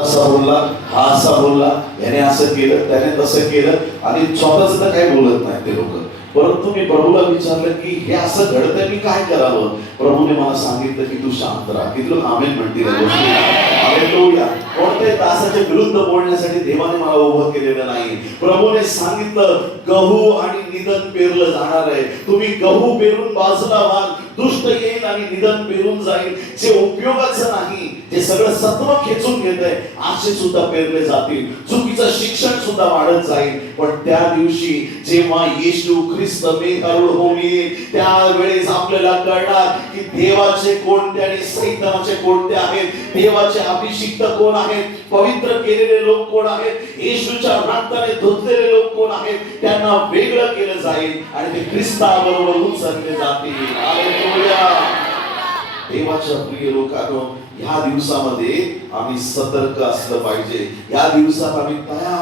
असा बोलला, हा असा बोलला, याने असं केलं, त्याने तसं केलं आणि स्वतःच तर काही बोलत नाही ते लोक. परंतु मी प्रभूला विचारलं की हे असं घडतंय, मी काय करावं. प्रभूने मला सांगितलं की तू शांत राहा. किती लोक आमेन म्हणतील या गोष्टीला? हालेलुया. कोणत्याही तासाच्या विरुद्ध बोलण्यासाठी देवाने मला उभं केलेलं नाही. प्रभूने सांगितलं गहू आणि निधन पेरलं जाणार आहे. तुम्ही गहू पेरून बाजूला व्हा, दुष्ट येईल आणि निधन पेरून जाईल. जे उपयोगाचं नाही, जे सगळं सत्व खेचून घेतंय, असे सुद्धा पेरले जातील. चुकीचं शिक्षण सुद्धा वाढत जाईल. पण त्या दिवशी जेव्हा येशू ख्रिस्त मेघारूढ होऊन येईल, त्यावेळेस आपल्याला कळणार की देवाचे कोणते आणि सैतानाचे कोणते आहेत, देवाचे अभिषिक्त कोण आहेत, पवित्र केलेले लोक कोण आहेत, येशूच्या रक्ताने धुतलेले लोक कोण आहेत. त्यांना वेगळं केलं जाईल आणि ते ख्रिस्ताबरोबर उचलले जातील. हालेलुया. देवाच्या प्रिय लोकांनो, ह्या दिवसामध्ये आम्ही सतर्क असलं पाहिजे. या दिवसात आम्ही तयार